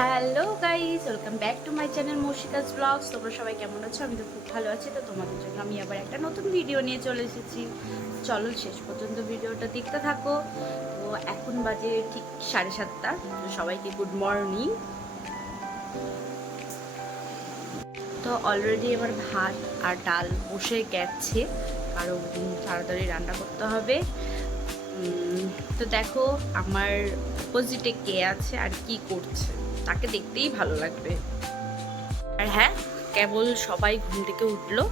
Hello guys, welcome back to my channel Moushika's blogs. তোমরা সবাই কেমন আছো? আমি তো খুব ভালো আছি। তো তোমাদের জন্য আমি আবার একটা নতুন ভিডিও নিয়ে চলে এসেছি। চলো শেষ পর্যন্ত ভিডিওটা দেখতে থাকো। তো এখন বাজে ঠিক 7:30। তো সবাইকে গুড মর্নিং। তো অলরেডি আমার ভাত আর ডাল বসে গেছে, কারণ তাড়াতাড়ি রান্না করতে হবে। তো দেখো আমার অপোজিটে কে আছে আর কি করছে, তাকে দেখতেই ভালো লাগবে। আর হ্যাঁ, কেবল সবাই ঘুম থেকে উঠলো,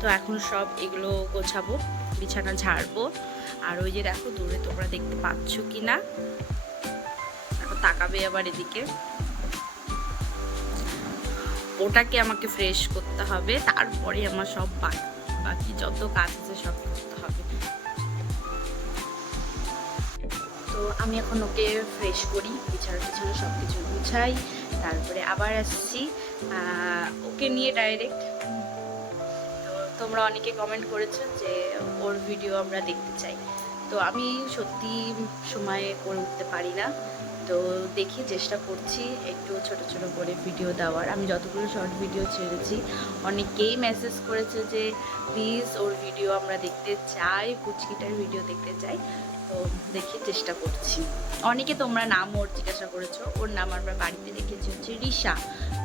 তো এখন সব এগুলো গোছাবো, বিছানা ঝাড়বো। আর ওই যে দেখো দূরে, তোমরা দেখতে পাচ্ছ কি না, এখন তাকাবে আবার এদিকে। ওটাকে আমাকে ফ্রেশ করতে হবে, তারপরে আমার সব বাকি যত কাজ আছে সব করতে হবে। তো আমি এখন ওকে ফ্রেশ করি, বিছানা সব কিছু গুছাই, তারপরে আবার আসছি ওকে নিয়ে ডাইরেক্ট। তো তোমরা অনেকে কমেন্ট করেছো যে ওর ভিডিও আমরা দেখতে চাই। তো আমি সত্যি সময় করে উঠতে পারি না, তো দেখি চেষ্টা করছি একটু ছোট ছোট করে ভিডিও দেওয়ার। আমি যতগুলো শর্ট ভিডিও ছেড়েছি অনেকেই মেসেজ করেছে যে প্লিজ ওর ভিডিও আমরা দেখতে চাই, পুচকিটার ভিডিও দেখতে চাই। তো দেখি চেষ্টা করছি। অনেকে তোমরা নাম ওর জিজ্ঞাসা করেছো, ওর নাম আমরা বাড়িতে রেখেছি হচ্ছে রিশা।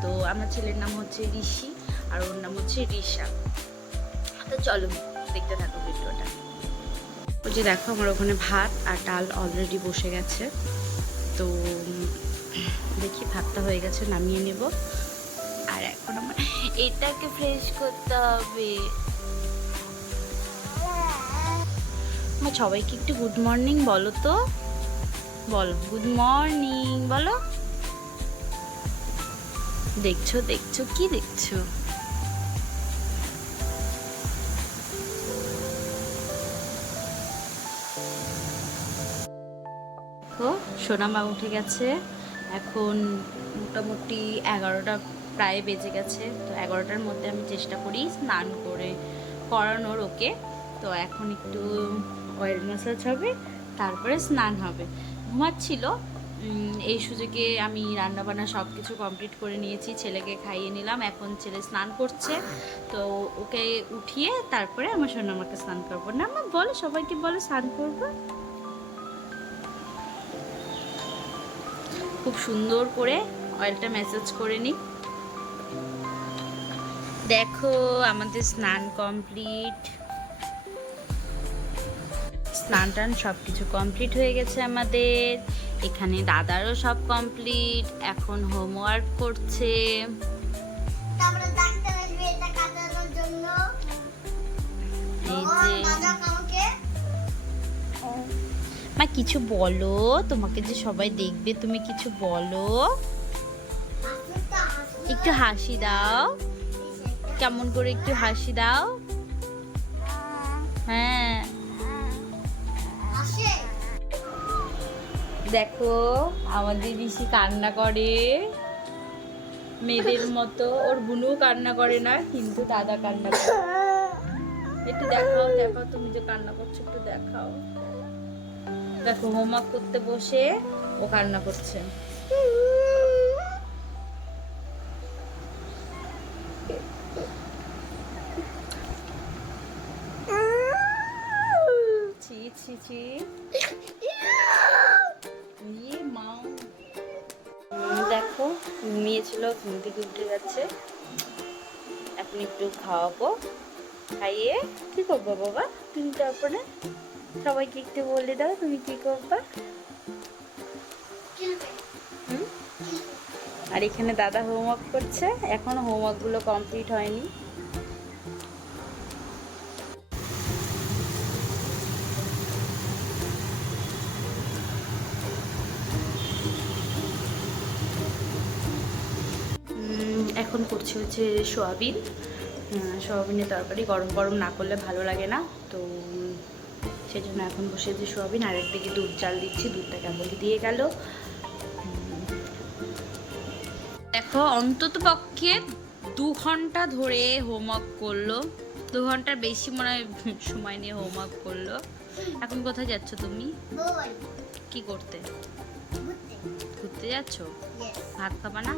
তো আমার ছেলের নাম হচ্ছে ঋষি আর ওর নাম হচ্ছে রিশা। তো চলো দেখতে থাকো ভিডিওটা। ওই যে দেখো আমার ওখানে ভাত আর ডাল অলরেডি বসে গেছে। তো দেখি ভাতটা হয়ে গেছে, নামিয়ে নেব। আর এখন আমার এটাকে ফ্রেশ করতে হবে। আমার সবাইকে একটু গুড মর্নিং বলো তো, বলো গুড মর্নিং বলো। দেখছো দেখছো কি দেখছো? ও সোনামা উঠে গেছে, এখন মোটামুটি 11টা প্রায় বেজে গেছে। তো 11টার মধ্যে আমি চেষ্টা করি স্নান করানোর ওকে। তো এখন একটু অয়েল ম্যাসাজ হবে, তারপরে স্নান হবে। ঘুমাচ্ছিল, এই সুযোগে আমি রান্নাবান্না সব কিছু কমপ্লিট করে নিয়েছি, ছেলেকে খাইয়ে নিলাম। এখন ছেলে স্নান করছে, তো ওকে উঠিয়ে তারপরে আমার সোনামাকে স্নান করবো। না মা বলো, সবাইকে বলো স্নান করবো। খুব সুন্দর করে অয়েলটা ম্যাসাজ করে নিই। দেখো আমাদের স্নান কমপ্লিট, স্নান টান সব কিছু কমপ্লিট হয়ে গেছে আমাদের। এখানে দাদারও সব কমপ্লিট, এখন হোমওয়ার্ক করছে। এই যে মা কিছু বলো, তোমাকে যে সবাই দেখবে, তুমি কিছু বলো, একটু হাসি দাও। কেমন করে একটু হাসি দাও। হ্যাঁ দেখো আমাদের ঋষি কান্না করে মেয়েদের মতো। ওর বুনু কান্না করে না, কিন্তু দাদা কান্না করে। একটু দেখাও, দেখাও তুমি যে কান্না করছো, একটু দেখাও। দেখো হোমওয়ার্ক করতে বসে ও কান্না করছে। ছি ছি ছি, মা দেখো ঘুমিয়েছিল, ঘুম থেকে উঠে যাচ্ছে। এখন একটু খাওয়াবো, খাইয়ে কি করবো বাবা তুমি? তারপরে সবাইকে একটু বলে দাও তুমি কি করবা। আর এখানে দাদা হোমওয়ার্ক করছে, এখনো হোমওয়ার্ক গুলো কমপ্লিট হয়নি। এখন করছি হচ্ছে সোয়াবিনের তরকারি। গরম গরম না করলে ভালো লাগে না, তো সেজন্য এখন বসেছি সোয়াবিন। আর একদিকে দুধ জাল দিচ্ছি, দুধটা কেবলই দিয়ে গেল। দেখো অন্তত পক্ষে 2 ঘন্টা ধরে হোমওয়ার্ক করলো, 2 ঘন্টার বেশি মনে হয় সময় নিয়ে হোমওয়ার্ক করলো। এখন কোথায় যাচ্ছ তুমি? কি করতে? ঘুরতে যাচ্ছ? ভাত খাবা না?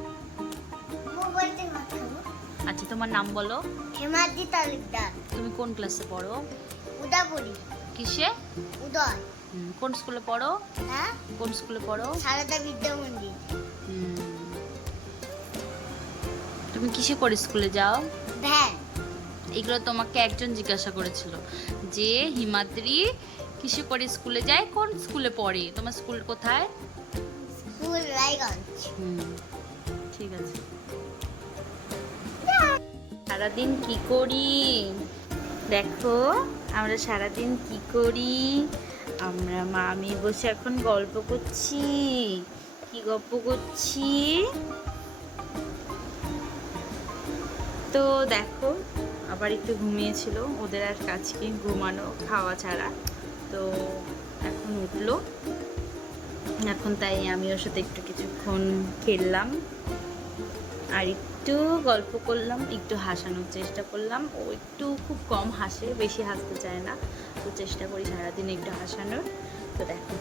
মোবাইলতে ভাত খাবো। আচ্ছা, তোমার নাম বলো। হেমাদ্রি তালুকদার। তুমি কোন ক্লাসে পড়ো? উদাপুরি। কিসে? উদয়। কোন স্কুলে পড়ো? হ্যাঁ, কোন স্কুলে পড়ো? সারদা বিদ্যা মন্দির। তুমি কিসে করে স্কুলে যাও? ভ্যান। এগুলো তোমাকে একজন জিজ্ঞাসা করেছিল যে হিমাদ্রি কিসে করে স্কুলে যায়, কোন স্কুলে পড়ে, তোমার স্কুল কোথায়? স্কুল রায়গঞ্জ। ঠিক আছে। সারাদিন কি করি দেখো, আমরা সারাদিন কি করি। আমরা মামি বসে এখন গল্প করছি। কি গল্প করছি তো দেখো, আবার একটু ঘুমিয়েছিল, ওদের আর কাজ কি ঘুমানো খাওয়া ছাড়া। তো এখন উঠলো, এখন তাই আমি ওর সাথে একটু কিছুক্ষণ খেললাম আর একটু গল্প করলাম, একটু হাসানোর চেষ্টা করলাম। ও একটু খুব কম হাসে, বেশি হাসতে চায় না, তো চেষ্টা করি সারাদিন একটু হাসানোর। তো দেখো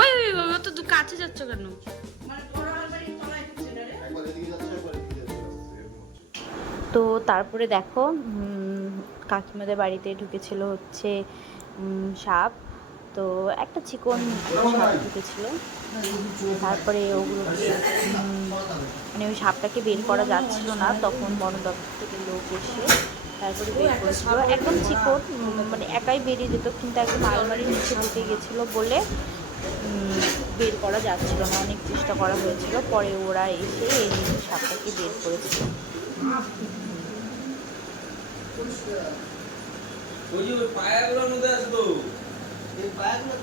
ওই ওই ওই, ও তো কাছে যাচ্ছ কেন? তো তারপরে দেখো কাকিমাদের বাড়িতে ঢুকেছিল হচ্ছে সাপ। তো একটা চিকন সাপ ঢুকেছিল, তারপরে ওগুলো মানে ওই সাপটাকে বের করা যাচ্ছিল না, তখন বন দপ্তর থেকে লোক এসে তারপরে বের করেছিল। একদম চিকন, মানে একাই বেরিয়ে যেত, কিন্তু একদম আলমারির নিচে ঢুকে গেছিলো বলে বের করা যাচ্ছিল না, অনেক চেষ্টা করা হয়েছিল, পরে ওরা এসে এই সাপটাকে বের করেছিল। ওই যে পায়াগুলোর মধ্যে আছে তো, এই পায়াগুলো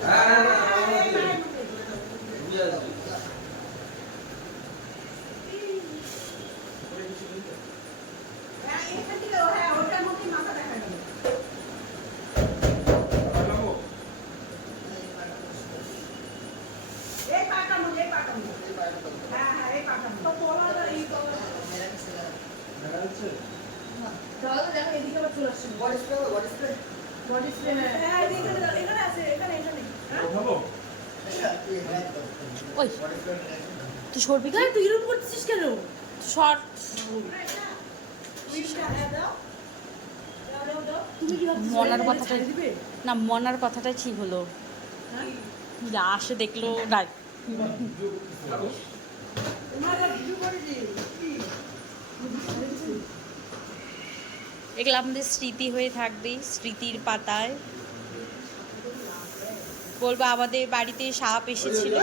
ওই তুই সরবি কেন? তুই এরকম করছিস কেন? শর্ট মনার কথাটা না, মনার কথাটাই ঠিক হলো, যা আসে দেখলো না। এগুলো আমাদের স্মৃতি হয়ে থাকবে, স্মৃতির পাতায় বলবো আমাদের বাড়িতে সাপ এসেছিল।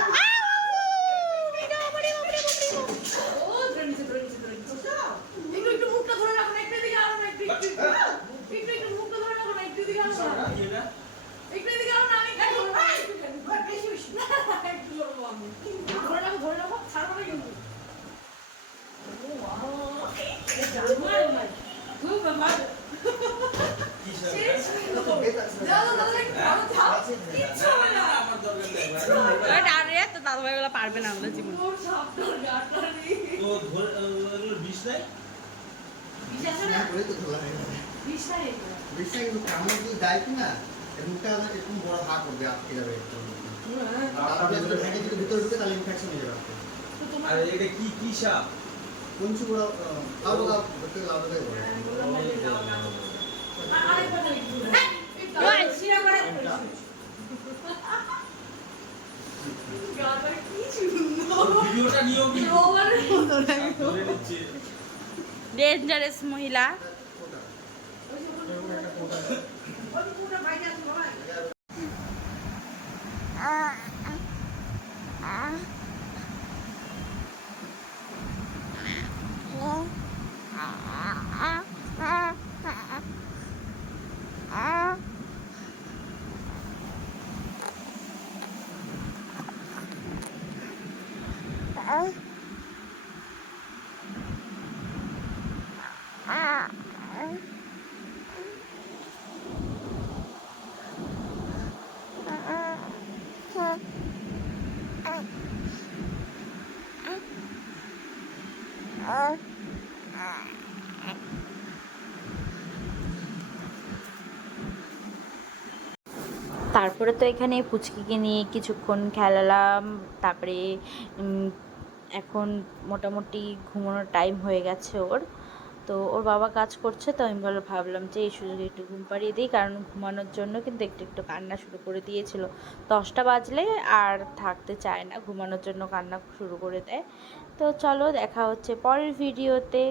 দাদাভাইগুলো পারবে না আমাদের জীবন। ডেঞ্জারাস মহিলা। তারপরে তো এখানে পুচকিকে নিয়ে কিছুক্ষণ খেলালাম। তারপরে এখন মোটামুটি ঘুমানোর টাইম হয়ে গেছে ওর। তো ওর বাবা কাজ করছে, তো আমি ভাবলাম যে এই সুযোগে একটু ঘুম পাড়িয়ে দিই, কারণ ঘুমানোর জন্য কিন্তু একটু একটু কান্না শুরু করে দিয়েছিল। 10টা বাজলে আর থাকতে চায় না, ঘুমানোর জন্য কান্না শুরু করে দেয়। তো চলো দেখা হচ্ছে পরের ভিডিওতে।